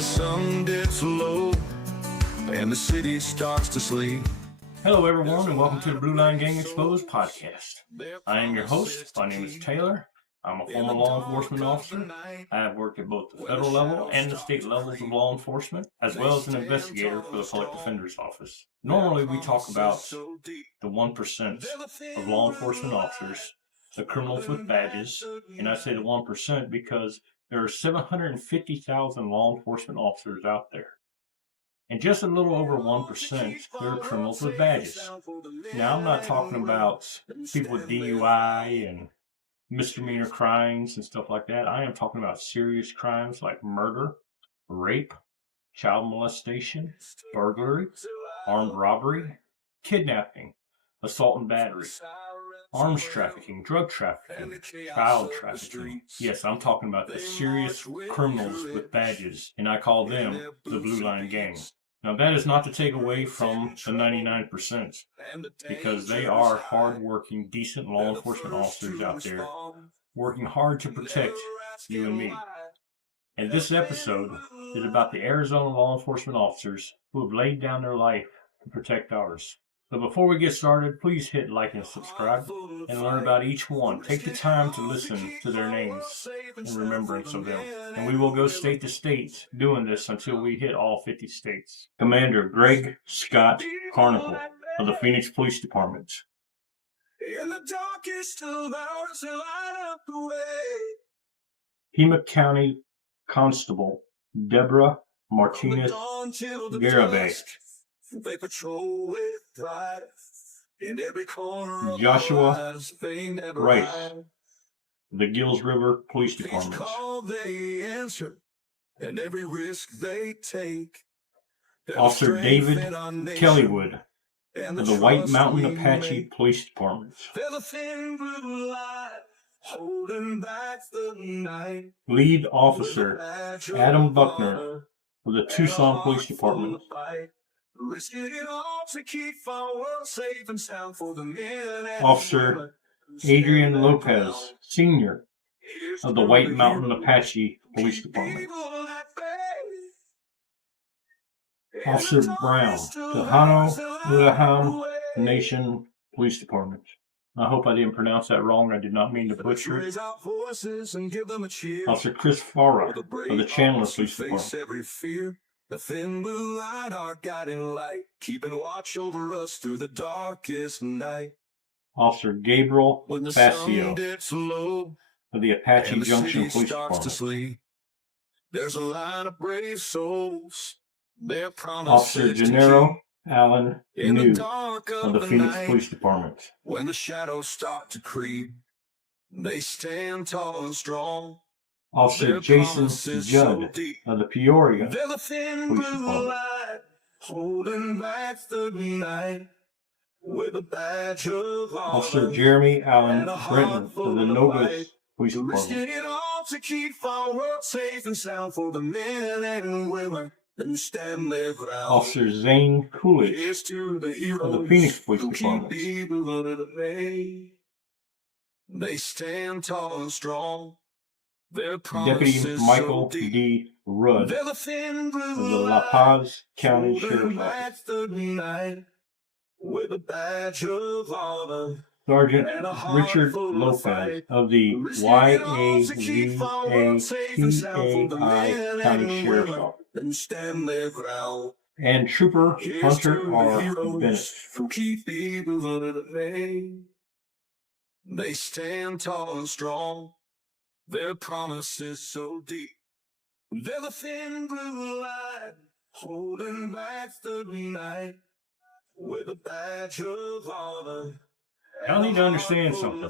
the sun dips low and the city starts to sleep. Hello, everyone, and welcome to the Blue Line Gang Exposed podcast. I am your host. My name is Taylor. I'm a former law enforcement officer. I have worked at both the federal level and the state levels of law enforcement, as well as an investigator for the Public Defender's Office. Normally, we talk about the 1% of law enforcement officers, the criminals with badges, and I say the 1% because there are 750,000 law enforcement officers out there. And just a little over 1%, there are criminals with badges. Now, I'm not talking about people with DUI and misdemeanor crimes and stuff like that. I am talking about serious crimes like murder, rape, child molestation, burglary, armed robbery, kidnapping, assault and battery, arms trafficking, drug trafficking, child trafficking. Yes, I'm talking about the serious criminals with badges, and I call them the Blue Line Gang. Now, that is not to take away from the 99%, because they are hard-working, decent law enforcement officers out there working hard to protect you and me. And this episode is about the Arizona law enforcement officers who have laid down their life to protect ours. But before we get started, please hit like and subscribe and learn about each one. Take the time to listen to their names in remembrance of them. And we will go state to state doing this until we hit all 50 states. Commander Greg Scott Carnival of the Phoenix Police Department. In the darkest of hours, they light up the way. Pima County Constable Deborah Martinez Garabay. They patrol with pride in every corner. Joshua Rice, the Gills River Police Department. Each call they answer and every risk they take. Officer David Kellywood of the White Mountain Apache Police Department. Lead Officer Adam Buckner of the Tucson Police Department. Officer Adrian Lopez, Sr. of the White Mountain Apache Police Department. Officer Brown, Tejano Udaham Nation Police Department. I hope I didn't pronounce that wrong. I did not mean to butcher it. Officer Chris Farah of the Chandler Police Department. The thin blue light, our guiding light, keeping watch over us through the darkest night. Officer Gabriel Facio of the Apache Junction Police Department. There's a line of brave souls. Officer Gennaro Allen New of the Phoenix Police Department. When the shadows start to creep, they stand tall and strong. Officer Jason Judd of the Peoria Police Department. Officer Jeremy Allen Brenton of the Novus Police Department. Officer Zane Coolidge of the Phoenix Police Department. They stand tall and strong. Deputy Michael D. Rudd of the La Paz County Sheriff's Office. Sergeant Richard Lopez of the YAVAPAI County Sheriff's Office. And Trooper Hunter R. Bennett. They stand tall and strong. Their promise is so deep. They're the thin blue light, holding back the night with a badge of honor. Y'all need to understand something.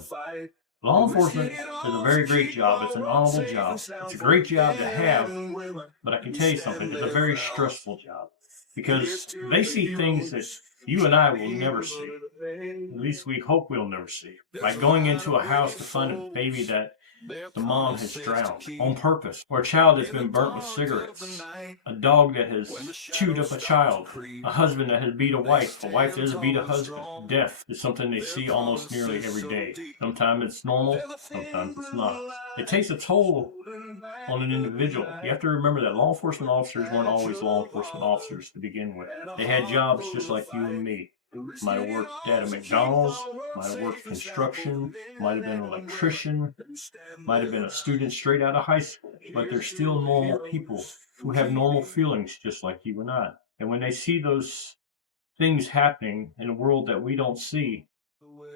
Law enforcement is a very great job. It's an honorable job. It's a great job to have, but I can tell you something. It's a very stressful job because they see things that you and I will never see. At least we hope we'll never see. Like going into a house to find a baby that the mom has drowned on purpose, or a child that's been burnt with cigarettes, a dog that has chewed up a child, a husband that has beat a wife that has beat a husband. Death is something they see almost nearly every day. Sometimes it's normal, sometimes it's not. It takes a toll on an individual. You have to remember that law enforcement officers weren't always law enforcement officers to begin with. They had jobs just like you and me. Might have worked at a McDonald's, might have worked construction, might have been an electrician, might have been a student straight out of high school, but they're still normal people who have normal feelings just like you and I. And when they see those things happening in a world that we don't see,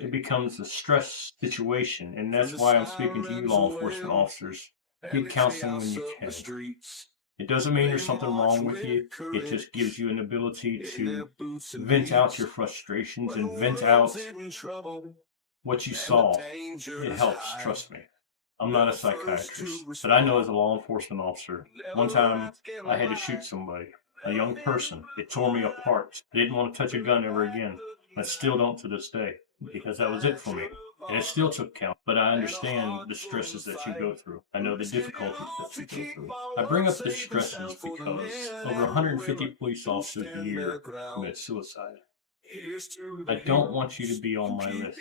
it becomes a stress situation. And that's why I'm speaking to you law enforcement officers. Get counseling when you can. It doesn't mean there's something wrong with you. It just gives you an ability to vent out your frustrations and vent out what you saw. It helps, trust me. I'm not a psychiatrist, but I know as a law enforcement officer, one time I had to shoot somebody, a young person. It tore me apart. I didn't want to touch a gun ever again. I still don't to this day, because that was it for me. And it still took count, but I understand the stresses that you go through. I know the difficulties that you go through. I bring up the stresses because over 150 police officers a year commit suicide. I don't want you to be on my list.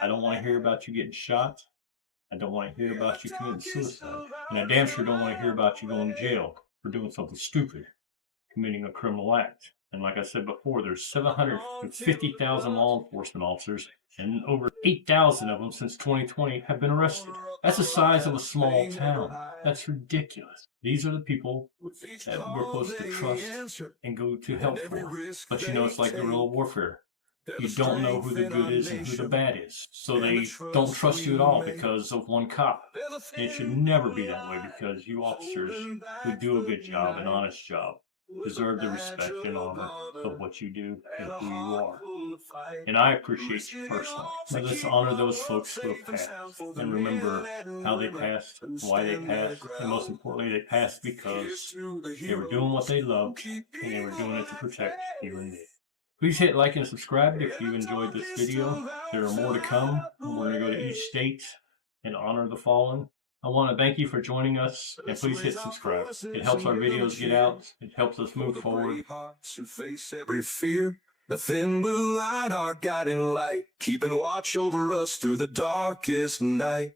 I don't want to hear about you getting shot. I don't want to hear about you committing suicide. And I damn sure don't want to hear about you going to jail for doing something stupid, committing a criminal act. And like I said before, there's 750,000 law enforcement officers, and over 8,000 of them since 2020 have been arrested. That's the size of a small town. That's ridiculous. These are the people that we're supposed to trust and go to help for. But you know, it's like guerrilla warfare. You don't know who the good is and who the bad is. So they don't trust you at all because of one cop. And it should never be that way, because you officers who do a good job, an honest job, deserve the respect and honor of what you do and who you are. And I appreciate you personally. So let's honor those folks who have passed and remember how they passed, why they passed, and most importantly, they passed because they were doing what they loved and they were doing it to protect you and me. Please hit like and subscribe if you enjoyed this video. There are more to come. We're going to go to each state and honor the fallen. I want to thank you for joining us, and please hit subscribe. It helps our videos get out. It helps us move forward. Every fear, the thin blue line, our guiding light, keeping watch over us through the darkest night.